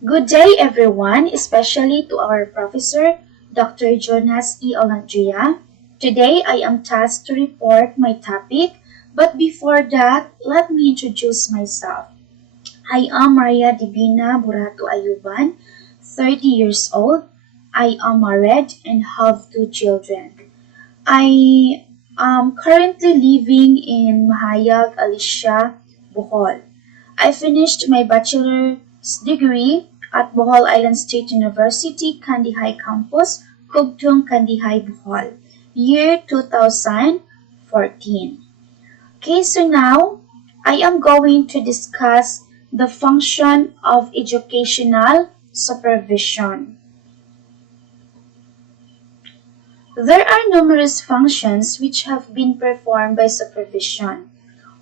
Good day, everyone, especially to our professor, Dr. Jonas E. Olandria. Today, I am tasked to report my topic, but before that, let me introduce myself. I am Maria Divina Burato Ayuban, 30 years old. I am married and have two children. I am currently living in Mahayag, Alicia, Bohol. I finished my bachelor's degree at Bohol Island State University, Kandihay Campus, Hugtong, Kandihay, Bohol, year 2014. Okay, so now I am going to discuss the function of educational supervision. There are numerous functions which have been performed by supervision,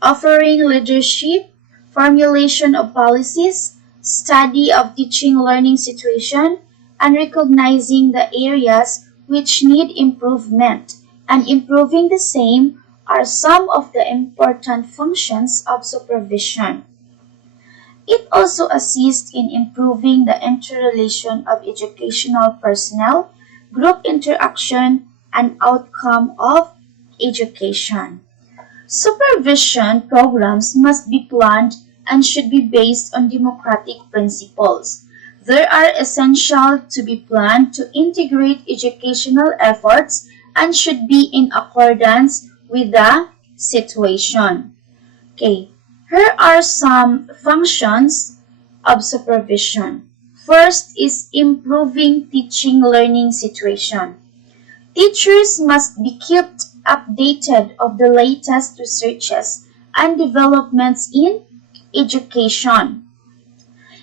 offering leadership, formulation of policies, study of teaching learning situation, and recognizing the areas which need improvement, and improving the same are some of the important functions of supervision. It also assists in improving the interrelation of educational personnel, group interaction, and outcome of education. Supervision programs must be planned and should be based on democratic principles. They are essential to be planned to integrate educational efforts and should be in accordance with the situation. Okay, here are some functions of supervision. First is improving teaching learning situation. Teachers must be kept updated of the latest researches and developments in education.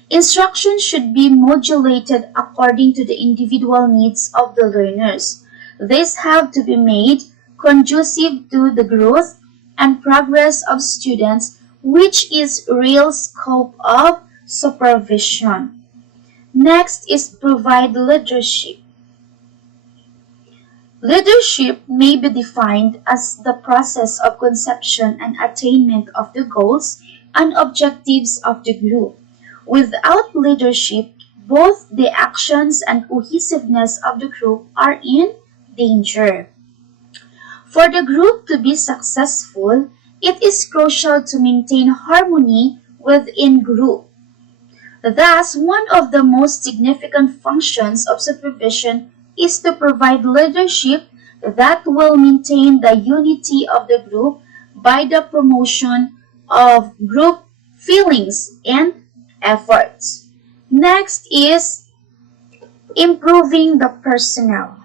Instruction should be modulated according to the individual needs of the learners. These have to be made conducive to the growth and progress of students, which is real scope of supervision. Next is provide leadership. Leadership may be defined as the process of conception and attainment of the goals and objectives of the group. Without leadership, both the actions and cohesiveness of the group are in danger. For the group to be successful, it is crucial to maintain harmony within group. Thus, one of the most significant functions of supervision is to provide leadership that will maintain the unity of the group by the promotion of group feelings and efforts. Next is improving the personnel.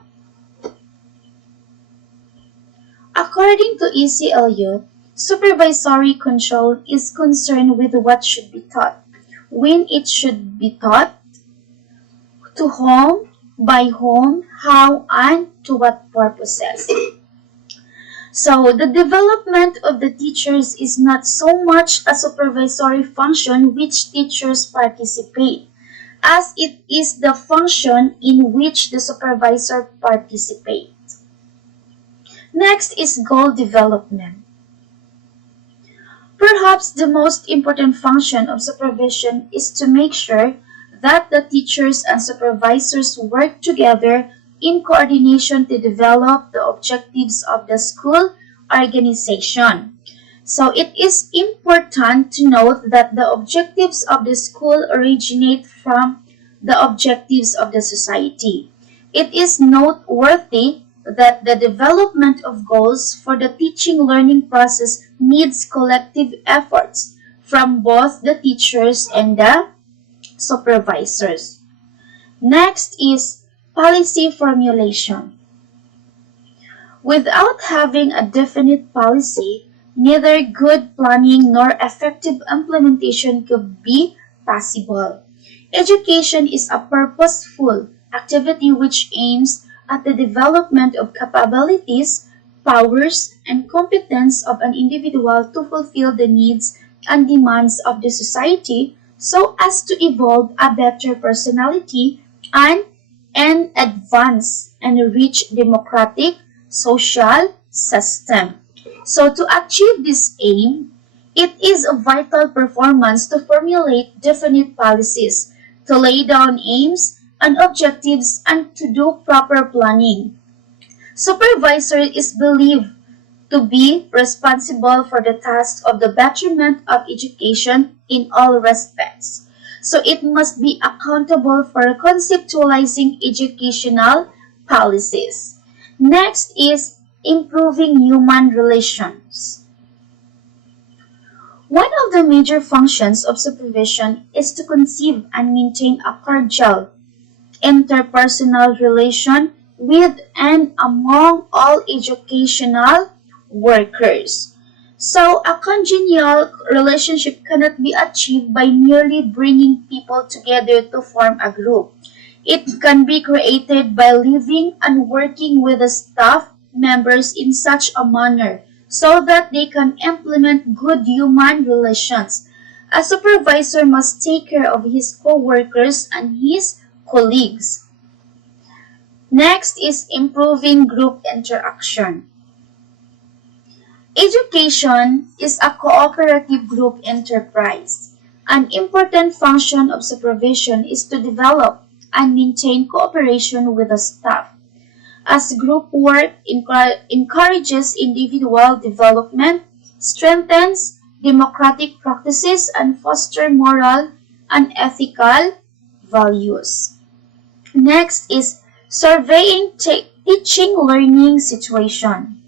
According to E.C. Eliot, supervisory control is concerned with what should be taught, when it should be taught, to whom, by whom, how, and to what purposes. So, the development of the teachers is not so much a supervisory function which teachers participate, as it is the function in which the supervisor participates. Next is goal development. Perhaps the most important function of supervision is to make sure that the teachers and supervisors work together in coordination to develop the objectives of the school organization. So it is important to note that the objectives of the school originate from the objectives of the society. It is noteworthy that the development of goals for the teaching learning process needs collective efforts from both the teachers and the supervisors. Next is policy formulation. Without having a definite policy, neither good planning nor effective implementation could be possible. Education is a purposeful activity which aims at the development of capabilities, powers, and competence of an individual to fulfill the needs and demands of the society so as to evolve a better personality and an advance and rich democratic social system. So to achieve this aim, it is a vital performance to formulate definite policies to lay down aims and objectives, and to do proper planning. Supervisor is believed to be responsible for the task of the betterment of education in all respects. So it must be accountable for conceptualizing educational policies. Next is improving human relations. One of the major functions of supervision is to conceive and maintain a cordial interpersonal relation with and among all educational workers. So, a congenial relationship cannot be achieved by merely bringing people together to form a group. It can be created by living and working with the staff members in such a manner so that they can implement good human relations. A supervisor must take care of his co-workers and his colleagues. Next is improving group interaction. Education is a cooperative group enterprise. An important function of supervision is to develop and maintain cooperation with the staff. As group work encourages individual development, strengthens democratic practices, and fosters moral and ethical values. Next is surveying teaching learning situation.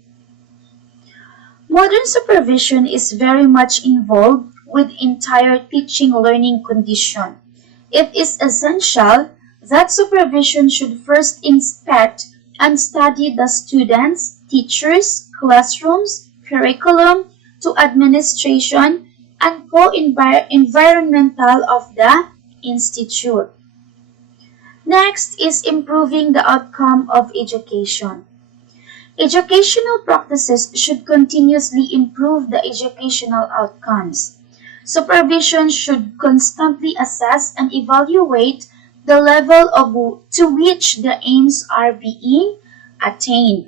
Modern supervision is very much involved with entire teaching learning condition. It is essential that supervision should first inspect and study the students, teachers, classrooms, curriculum, to administration, and co-environmental of the institute. Next is improving the outcome of education. Educational practices should continuously improve the educational outcomes. Supervision should constantly assess and evaluate the level to which the aims are being attained.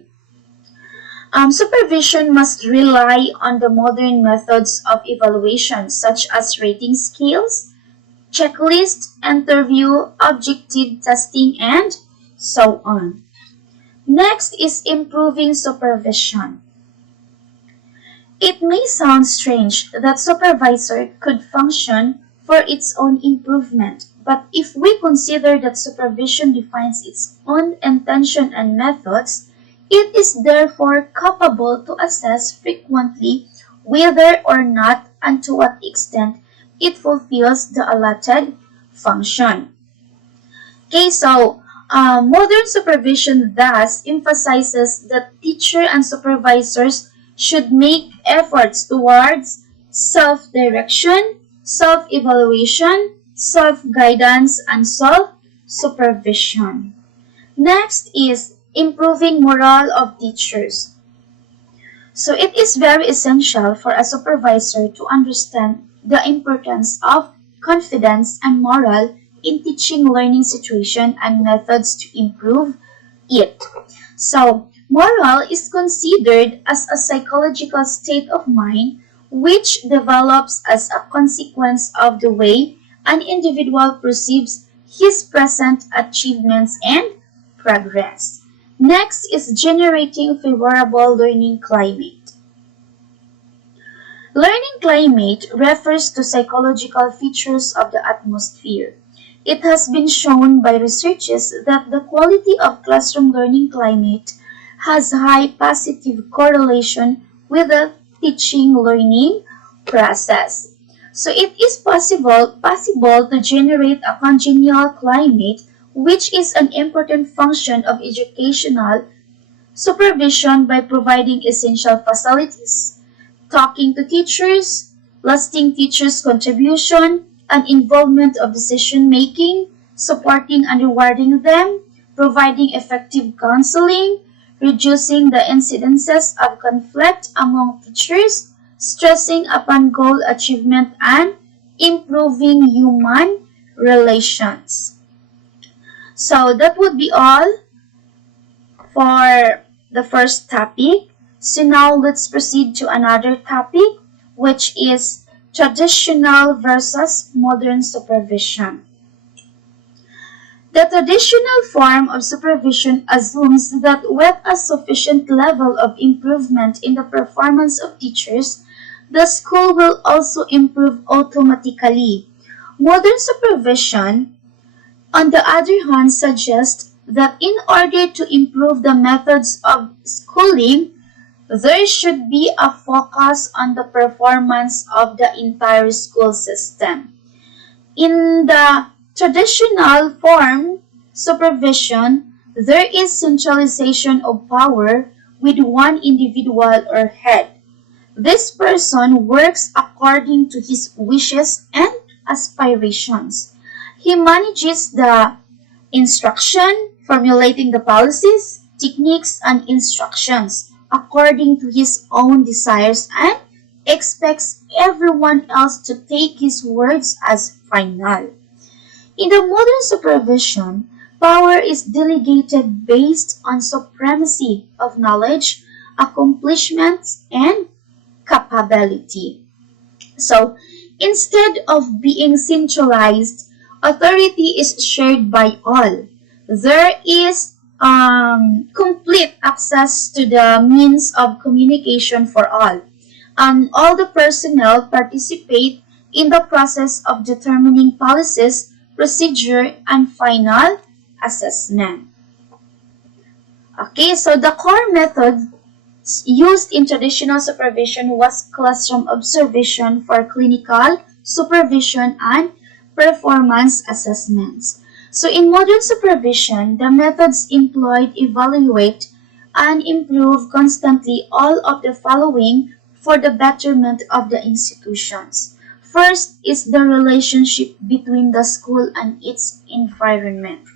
Supervision must rely on the modern methods of evaluation such as rating scales, checklist, interview, objective testing, and so on. Next is improving supervision. It may sound strange that supervisor could function for its own improvement, but if we consider that supervision defines its own intention and methods, it is therefore capable to assess frequently whether or not and to what extent it fulfills the allotted function. Okay, so modern supervision thus emphasizes that teacher and supervisors should make efforts towards self-direction, self-evaluation, self-guidance, and self-supervision. Next is improving morale of teachers. So it is very essential for a supervisor to understand the importance of confidence and morale in teaching learning situation and methods to improve it. So, morale is considered as a psychological state of mind which develops as a consequence of the way an individual perceives his present achievements and progress. Next is generating favorable learning climate. Learning climate refers to psychological features of the atmosphere. It has been shown by researchers that the quality of classroom learning climate has high positive correlation with the teaching learning process. So it is possible to generate a congenial climate, which is an important function of educational supervision by providing essential facilities, talking to teachers, listening teachers' contribution, and involvement of decision-making, supporting and rewarding them, providing effective counseling, reducing the incidences of conflict among teachers, stressing upon goal achievement, and improving human relations. So that would be all for the first topic. So now let's proceed to another topic, which is traditional versus modern supervision. The traditional form of supervision assumes that with a sufficient level of improvement in the performance of teachers, the school will also improve automatically. Modern supervision, on the other hand, suggests that in order to improve the methods of schooling, there should be a focus on the performance of the entire school system. In the traditional form supervision, there is centralization of power with one individual or head. This person works according to his wishes and aspirations. He manages the instruction, formulating the policies, techniques, and instructions according to his own desires and expects everyone else to take his words as final. In the modern supervision, power is delegated based on supremacy of knowledge, accomplishments, and capability. So, instead of being centralized, authority is shared by all. There is complete access to the means of communication for all, and all the personnel participate in the process of determining policies, procedure, and final assessment. Okay, so the core method used in traditional supervision was classroom observation for clinical supervision and performance assessments. So in modern supervision, the methods employed evaluate and improve constantly all of the following for the betterment of the institutions. First is the relationship between the school and its environment.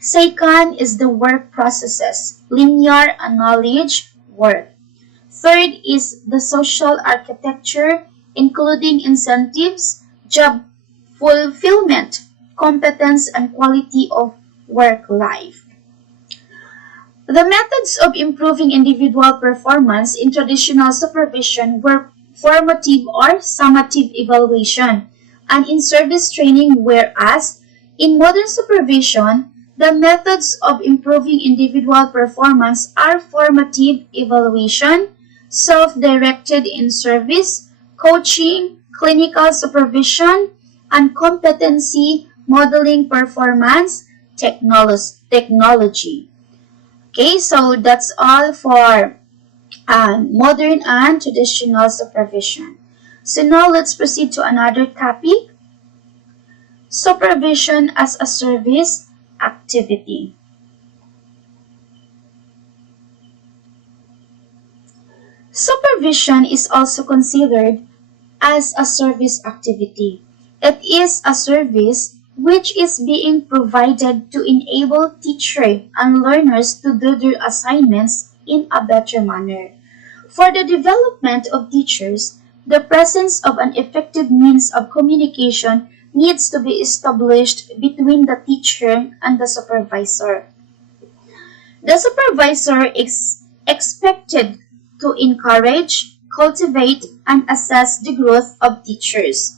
Second is the work processes, linear and knowledge work. Third is the social architecture, including incentives, job fulfillment, competence, and quality of work life. The methods of improving individual performance in traditional supervision were formative or summative evaluation, and in service training, whereas in modern supervision, the methods of improving individual performance are formative evaluation, self-directed in service, coaching, clinical supervision, and competency modeling performance technology. Okay, so that's all for modern and traditional supervision. So now let's proceed to another topic, supervision as a service activity. Supervision is also considered as a service activity. It is a service which is being provided to enable teachers and learners to do their assignments in a better manner. For the development of teachers, the presence of an effective means of communication needs to be established between the teacher and the supervisor. The supervisor is expected to encourage, cultivate, and assess the growth of teachers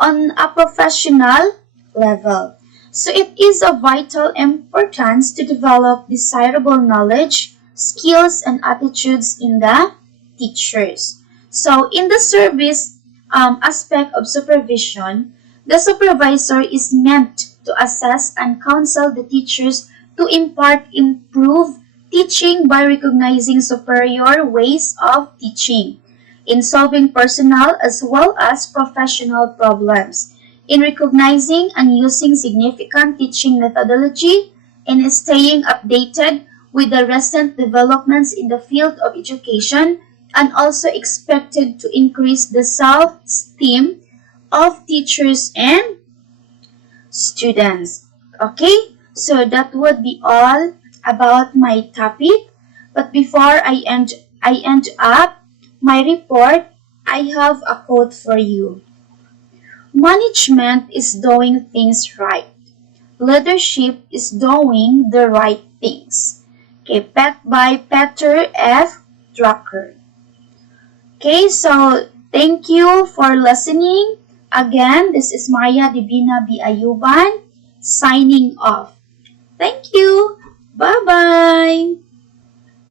on a professional level. So it is of vital importance to develop desirable knowledge, skills, and attitudes in the teachers. So in the service aspect of supervision, the supervisor is meant to assess and counsel the teachers to improve teaching by recognizing superior ways of teaching, in solving personal as well as professional problems, in recognizing and using significant teaching methodology, in staying updated with the recent developments in the field of education, and also expected to increase the self-esteem of teachers and students. Okay, so that would be all about my topic. But before I end up my report, I have a quote for you. Management is doing things right. Leadership is doing the right things. Okay, by Peter F. Drucker. Okay, so thank you for listening. Again, this is Maria Divina B. Ayuban signing off. Thank you. Bye bye.